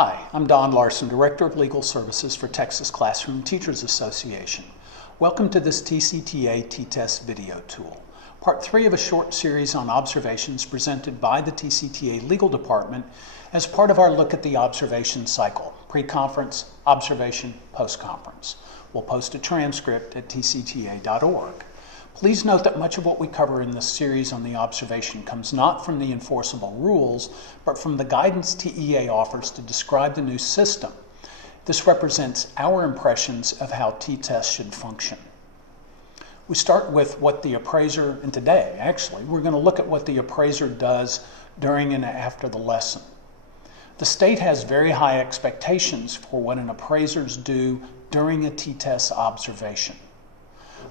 Hi, I'm Don Larson, Director of Legal Services for Texas Classroom Teachers Association. Welcome to this TCTA T-TESS video tool, part 3 of a short series on observations presented by the TCTA Legal Department as part of our look at the observation cycle, pre-conference, observation, post-conference. We'll post a transcript at tcta.org. Please note that much of what we cover in this series on the observation comes not from the enforceable rules, but from the guidance TEA offers to describe the new system. This represents our impressions of how T-TESS should function. We start with what the appraiser, and today actually, we're going to look at what the appraiser does during and after the lesson. The state has very high expectations for what an appraisers do during a T-TESS observation.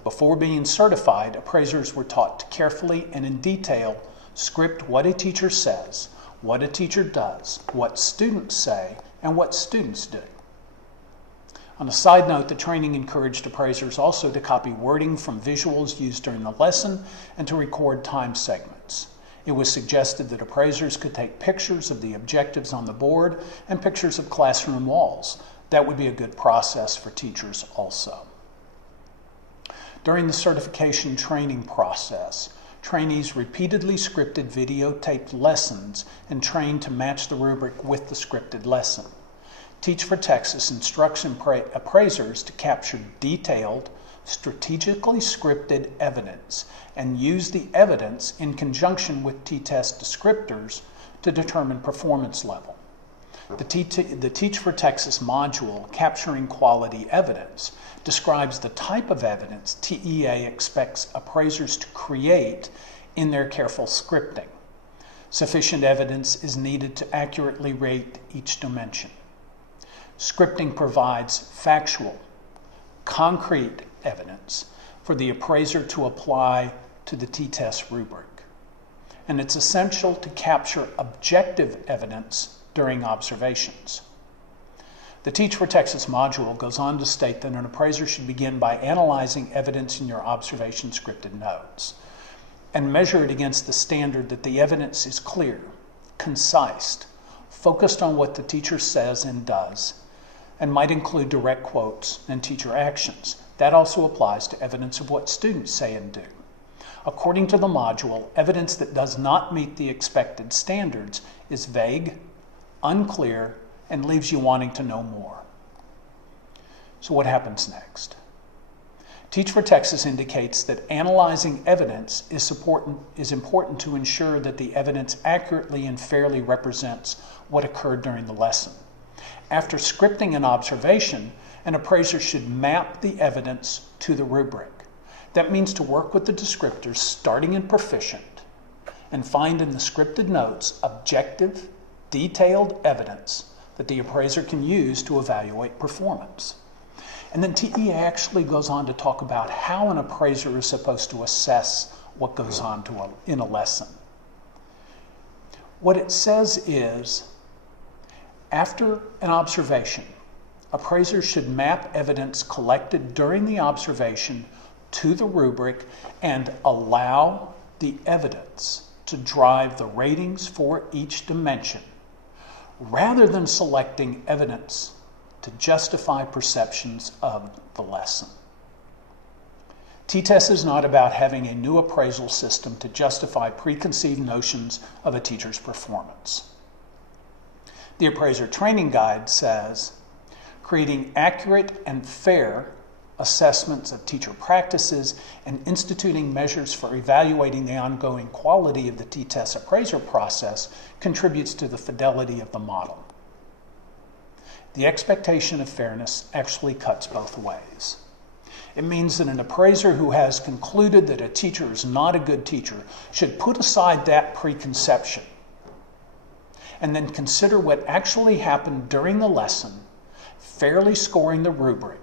Before being certified, appraisers were taught to carefully and in detail script what a teacher says, what a teacher does, what students say, and what students do. On a side note, the training encouraged appraisers also to copy wording from visuals used during the lesson and to record time segments. It was suggested that appraisers could take pictures of the objectives on the board and pictures of classroom walls. That would be a good process for teachers also. During the certification training process, trainees repeatedly scripted videotaped lessons and trained to match the rubric with the scripted lesson. Teach for Texas instructs appraisers to capture detailed, strategically scripted evidence and use the evidence in conjunction with T-TESS descriptors to determine performance level. The Teach for Texas module, Capturing Quality Evidence, describes the type of evidence TEA expects appraisers to create in their careful scripting. Sufficient evidence is needed to accurately rate each dimension. Scripting provides factual, concrete evidence for the appraiser to apply to the T-TESS rubric. And it's essential to capture objective evidence during observations. The Teach for Texas module goes on to state that an appraiser should begin by analyzing evidence in your observation scripted notes and measure it against the standard that the evidence is clear, concise, focused on what the teacher says and does, and might include direct quotes and teacher actions. That also applies to evidence of what students say and do. According to the module, evidence that does not meet the expected standards is vague, unclear, and leaves you wanting to know more. So what happens next? Teach for Texas indicates that analyzing evidence is important to ensure that the evidence accurately and fairly represents what occurred during the lesson. After scripting an observation, an appraiser should map the evidence to the rubric. That means to work with the descriptors starting in proficient and find in the scripted notes objective, detailed evidence that the appraiser can use to evaluate performance. And then TEA actually goes on to talk about how an appraiser is supposed to assess what goes on in a lesson. What it says is, after an observation, appraisers should map evidence collected during the observation to the rubric and allow the evidence to drive the ratings for each dimension, rather than selecting evidence to justify perceptions of the lesson. T-TESS is not about having a new appraisal system to justify preconceived notions of a teacher's performance. The Appraiser Training Guide says, creating accurate and fair assessments of teacher practices and instituting measures for evaluating the ongoing quality of the T-TESS appraiser process contributes to the fidelity of the model. The expectation of fairness actually cuts both ways. It means that an appraiser who has concluded that a teacher is not a good teacher should put aside that preconception and then consider what actually happened during the lesson, fairly scoring the rubric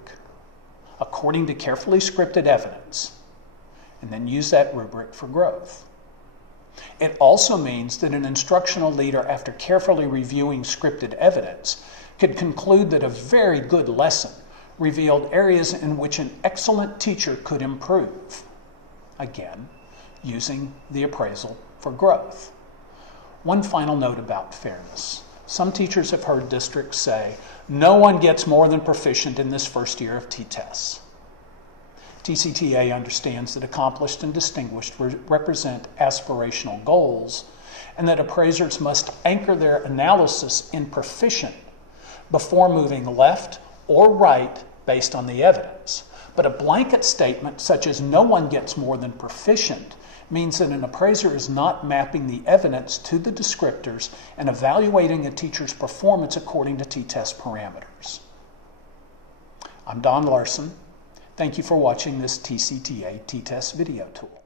according to carefully scripted evidence, and then use that rubric for growth. It also means that an instructional leader, after carefully reviewing scripted evidence, could conclude that a very good lesson revealed areas in which an excellent teacher could improve. Again, using the appraisal for growth. One final note about fairness. Some teachers have heard districts say, no one gets more than proficient in this first year of TESS. TCTA understands that accomplished and distinguished represent aspirational goals, and that appraisers must anchor their analysis in proficient before moving left or right based on the evidence. But a blanket statement such as no one gets more than proficient means that an appraiser is not mapping the evidence to the descriptors and evaluating a teacher's performance according to TESS parameters. I'm Don Larson. Thank you for watching this TCTA TESS video tool.